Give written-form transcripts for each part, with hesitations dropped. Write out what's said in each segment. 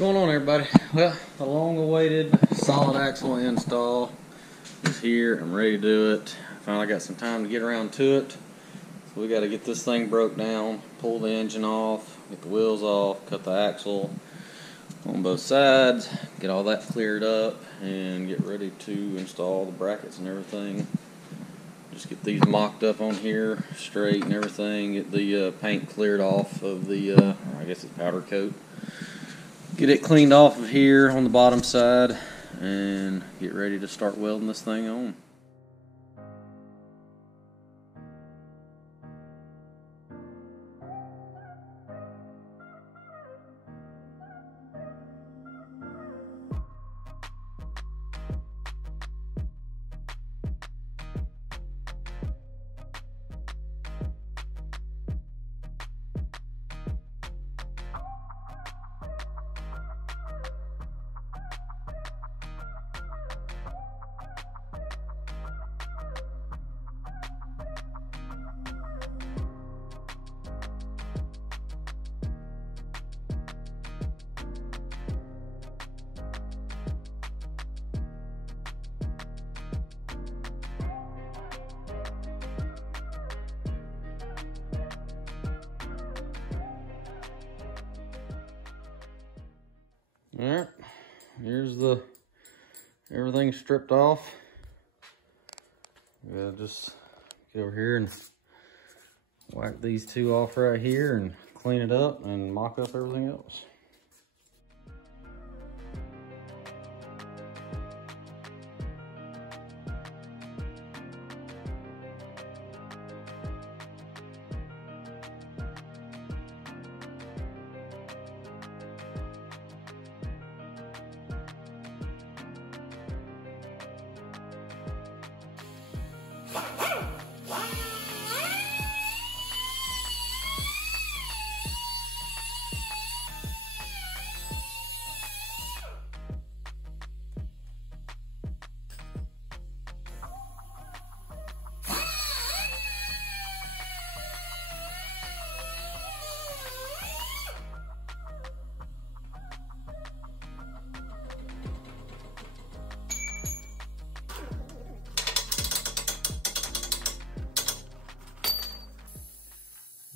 What's going on, everybody? Well, the long-awaited solid axle install is here. I'm ready to do it. Finally got some time to get around to it. So we got to get this thing broke down, pull the engine off, get the wheels off, cut the axle on both sides, get all that cleared up, and get ready to install the brackets and everything. Just get these mocked up on here, straight and everything. Get the paint cleared off of the, I guess it's powder coat. Get it cleaned off of here on the bottom side and get ready to start welding this thing on. Alright, here's everything stripped off. Gotta just get over here and wipe these two off right here and clean it up and mock up everything else.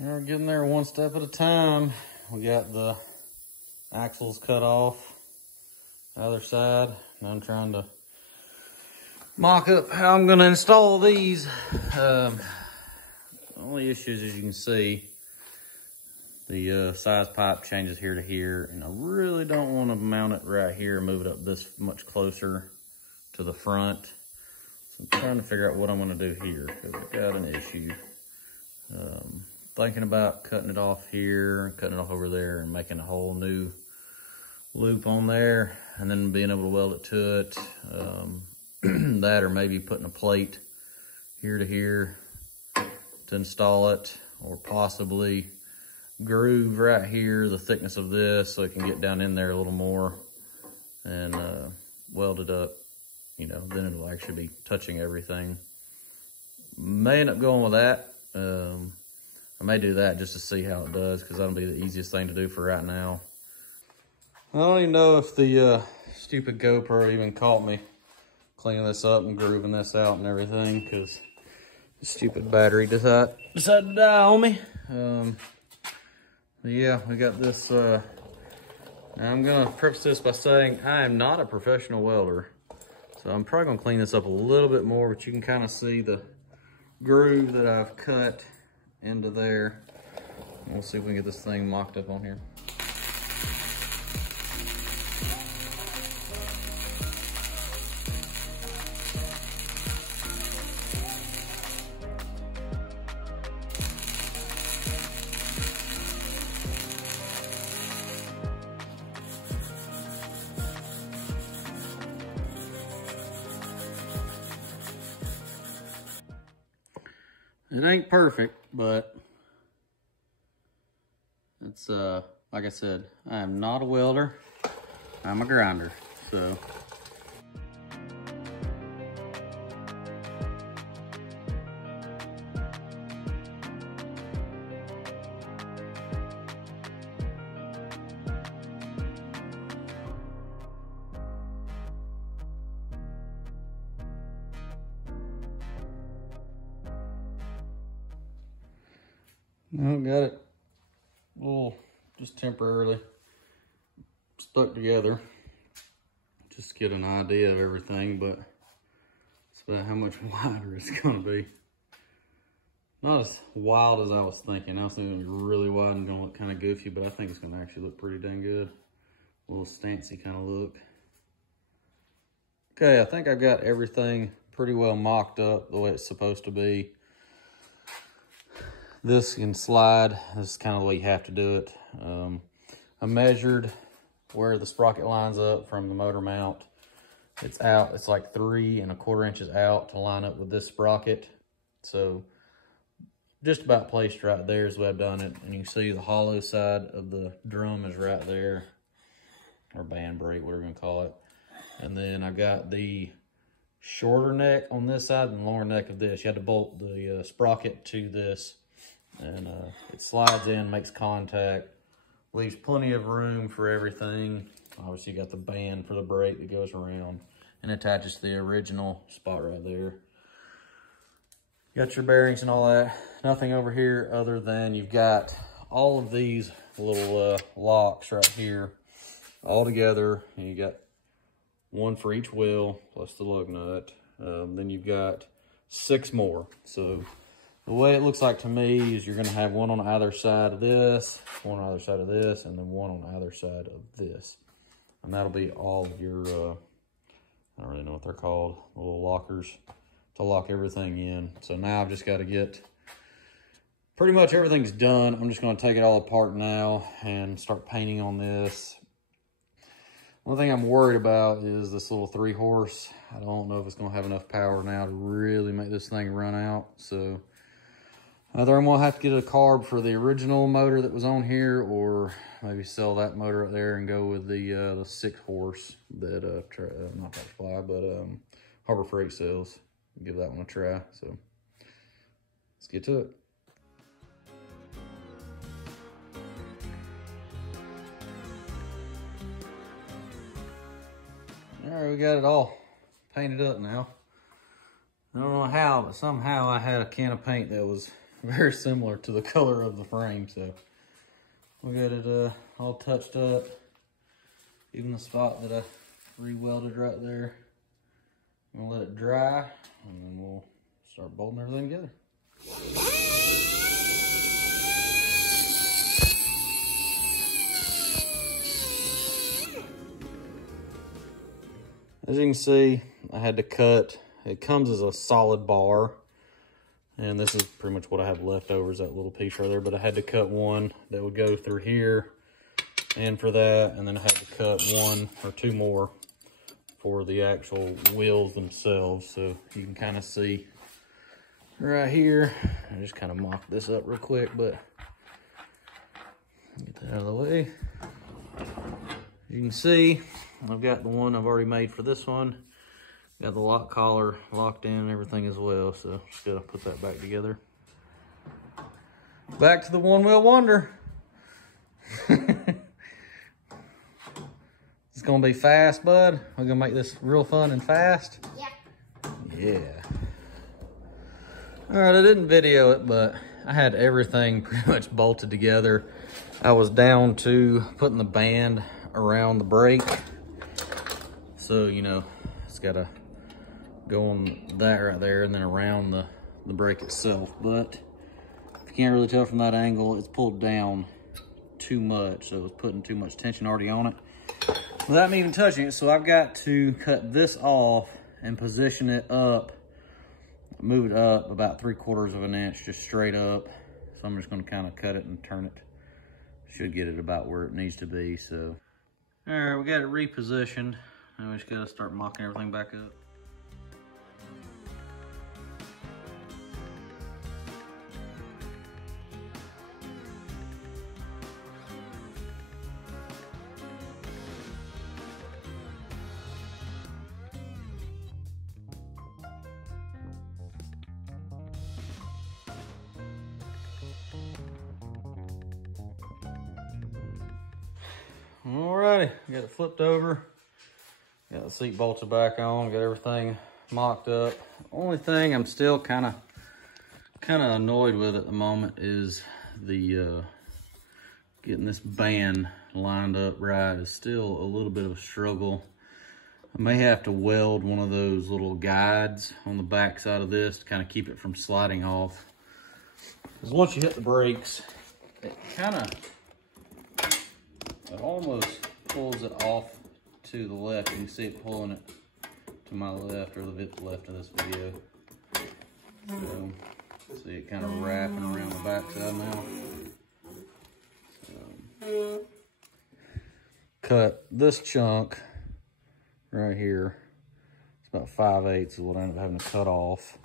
We're getting there one step at a time. We got the axles cut off the other side, and I'm trying to mock up how I'm going to install these. The only issues, as you can see, the size pipe changes here to here, and I really don't want to mount it right here and move it up this much closer to the front. So I'm trying to figure out what I'm going to do here, because I've got an issue. Thinking about cutting it off here, cutting it off over there, and making a whole new loop on there, and then being able to weld it to it. That, or maybe putting a plate here to here to install it, or possibly groove right here the thickness of this so it can get down in there a little more and weld it up. You know, then it'll actually be touching everything. May end up going with that. I may do that just to see how it does, because that'll be the easiest thing to do for right now. I don't even know if the stupid GoPro even caught me cleaning this up and grooving this out and everything, because the stupid battery decided to die on me. Yeah, we got this. I'm going to preface this by saying I am not a professional welder, so I'm probably going to clean this up a little bit more, but you can kind of see the groove that I've cut into there. We'll see if we can get this thing mocked up on here. It ain't perfect, but it's, like I said, I am not a welder, I'm a grinder, so. Well, got it a little, just temporarily stuck together. Just to get an idea of everything, but it's about how much wider it's gonna be. Not as wild as I was thinking. I was thinking it was really wide and gonna look kind of goofy, but I think it's gonna actually look pretty dang good. A little stancy kind of look. Okay, I think I've got everything pretty well mocked up the way it's supposed to be. This can slide. This is kind of the way you have to do it. I measured where the sprocket lines up from the motor mount. It's out. It's like 3 1/4 inches out to line up with this sprocket. So just about placed right there is the way I've done it. And you can see the hollow side of the drum is right there, or band brake, whatever you want to call it. And then I got the shorter neck on this side and the longer neck of this. You had to bolt the sprocket to this, and it slides in, makes contact, leaves plenty of room for everything. Obviously you got the band for the brake that goes around and attaches to the original spot right there. Got your bearings and all that. Nothing over here other than you've got all of these little locks right here all together. And you got one for each wheel plus the lug nut. Then you've got 6 more. So the way it looks like to me is you're going to have one on either side of this, one on either side of this, and then one on either side of this. And that'll be all of your, I don't really know what they're called, little lockers to lock everything in. So now I've just got to get, pretty much everything's done. I'm just going to take it all apart now and start painting on this. One thing I'm worried about is this little 3-horse. I don't know if it's going to have enough power now to really make this thing run out. So either I'm going to have to get a carb for the original motor that was on here, or maybe sell that motor up there and go with the 6-horse that, not Butterfly, but Harbor Freight sells. Give that one a try. So let's get to it. All right, we got it all painted up now. I don't know how, but somehow I had a can of paint that was very similar to the color of the frame. So we got it all touched up. Even the spot that I re-welded right there. I'm gonna let it dry, and then we'll start bolting everything together. As you can see, I had to cut, it comes as a solid bar, and this is pretty much what I have left over is that little piece right there, but I had to cut one that would go through here and for that, and then I had to cut 1 or 2 more for the actual wheels themselves. So you can kind of see right here. I just kind of mocked this up real quick, but get that out of the way. You can see I've got the one I've already made for this one. Got the lock collar locked in and everything as well. So just gotta put that back together. Back to the one-wheel wonder. It's gonna be fast, bud. We're gonna make this real fun and fast. Yeah. Yeah. All right, I didn't video it, but I had everything pretty much bolted together. I was down to putting the band around the brake. So, you know, it's gotta go on that right there and then around the brake itself. But if you can't really tell from that angle, it's pulled down too much. So it's putting too much tension already on it without me even touching it. So I've got to cut this off and position it up, move it up about 3/4 of an inch, just straight up. So I'm just gonna kind of cut it and turn it. Should get it about where it needs to be, so. All right, we got it repositioned. Now we just gotta start mocking everything back up. Alrighty, got it flipped over. Got the seat bolted back on, got everything mocked up. Only thing I'm still kind of annoyed with at the moment is the getting this band lined up right is still a little bit of a struggle. I may have to weld one of those little guides on the back side of this to kind of keep it from sliding off. Because once you hit the brakes, it almost pulls it off to the left. You can see it pulling it to my left, or the left of this video. So, see it kind of wrapping around the back side now. So, cut this chunk right here. It's about 5/8 is what I ended up having to cut off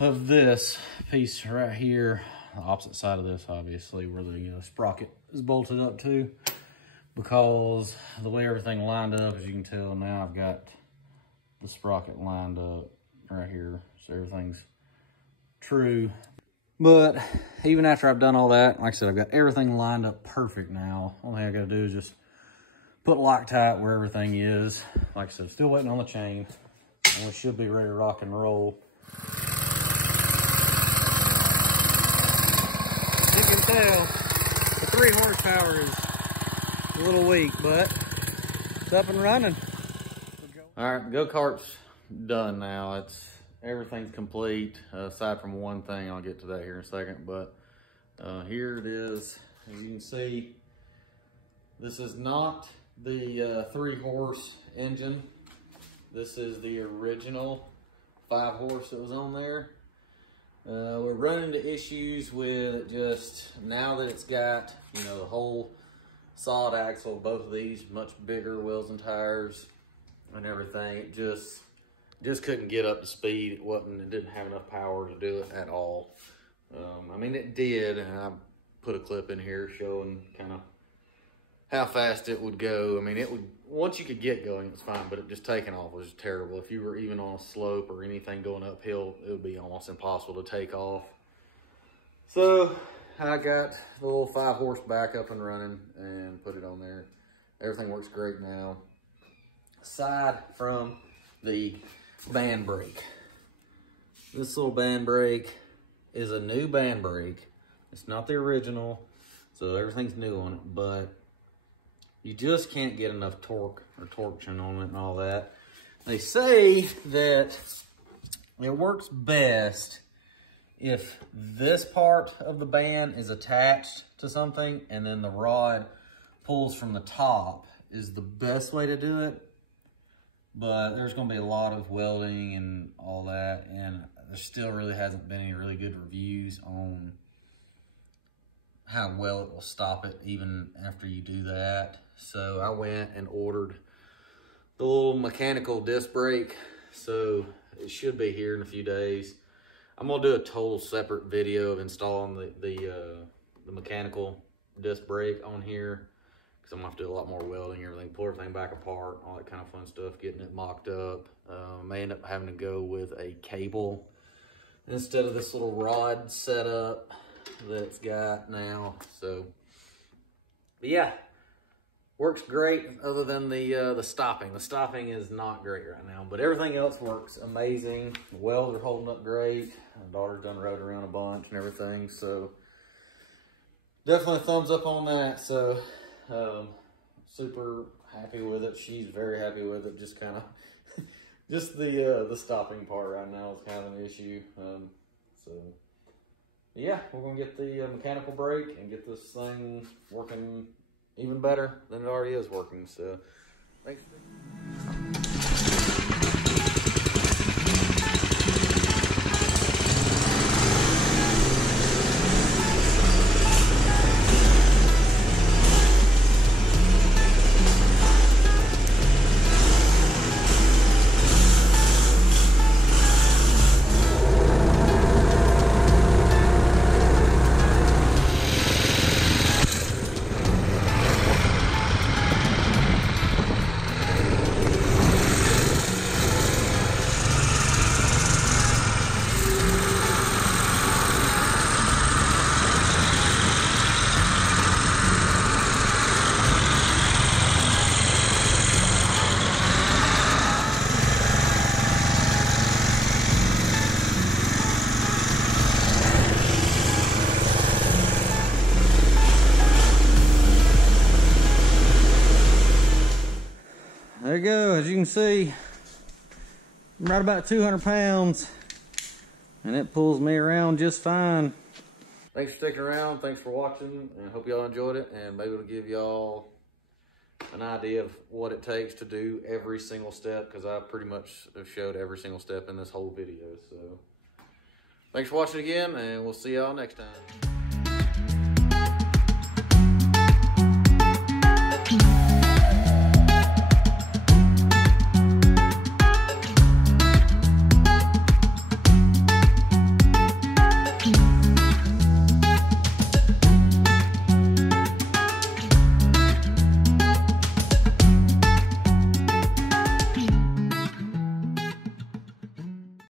of this piece right here. The opposite side of this, obviously, where the sprocket is bolted up to, because the way everything lined up, as you can tell now, I've got the sprocket lined up right here, so everything's true. But even after I've done all that, like I said, I've got everything lined up perfect now. Only thing I gotta do is just put Loctite where everything is. Like I said, still waiting on the chain, and we should be ready to rock and roll. You can tell the 3 horsepower is a little weak, but it's up and running. All right, the go-kart's done now. Everything's complete, aside from one thing. I'll get to that here in a second, but here it is. As you can see, this is not the 3-horse engine. This is the original 5-horse that was on there. We're running into issues with it just now that it's got, the whole solid axle, both of these much bigger wheels and tires and everything. It just couldn't get up to speed. It didn't have enough power to do it at all. I mean, it did, and I put a clip in here showing kind of how fast it would go. I mean, once you could get going, it was fine, but it just taking off was terrible. If you were even on a slope or anything going uphill, it would be almost impossible to take off. So I got the little 5-horse back up and running and put it on there. Everything works great now, aside from the band brake. This little band brake is a new band brake. It's not the original, so everything's new on it, but you just can't get enough torque or torsion on it and all that. They say that it works best if this part of the band is attached to something and then the rod pulls from the top is the best way to do it. But there's going to be a lot of welding and all that, and there still really hasn't been any really good reviews on how well it will stop it even after you do that. So I went and ordered the little mechanical disc brake, so it should be here in a few days. I'm gonna do a total separate video of installing the mechanical disc brake on here, because I'm gonna have to do a lot more welding, everything, pull everything back apart, all that kind of fun stuff, getting it mocked up. May end up having to go with a cable instead of this little rod setup that it's got now. So, but yeah, works great other than the stopping. The stopping is not great right now, but everything else works amazing. The welds are holding up great. My daughter's done rode around a bunch and everything, so definitely thumbs up on that. So super happy with it. She's very happy with it. Just kind of just the stopping part right now is kind of an issue. So yeah, we're gonna get the mechanical brake and get this thing working even better than it already is working. So thanks. can see, I'm right about 200 pounds, and it pulls me around just fine. Thanks for sticking around. Thanks for watching, and I hope y'all enjoyed it, and maybe it'll give y'all an idea of what it takes to do every single step, because I pretty much have showed every single step in this whole video. So thanks for watching again, and we'll see y'all next time.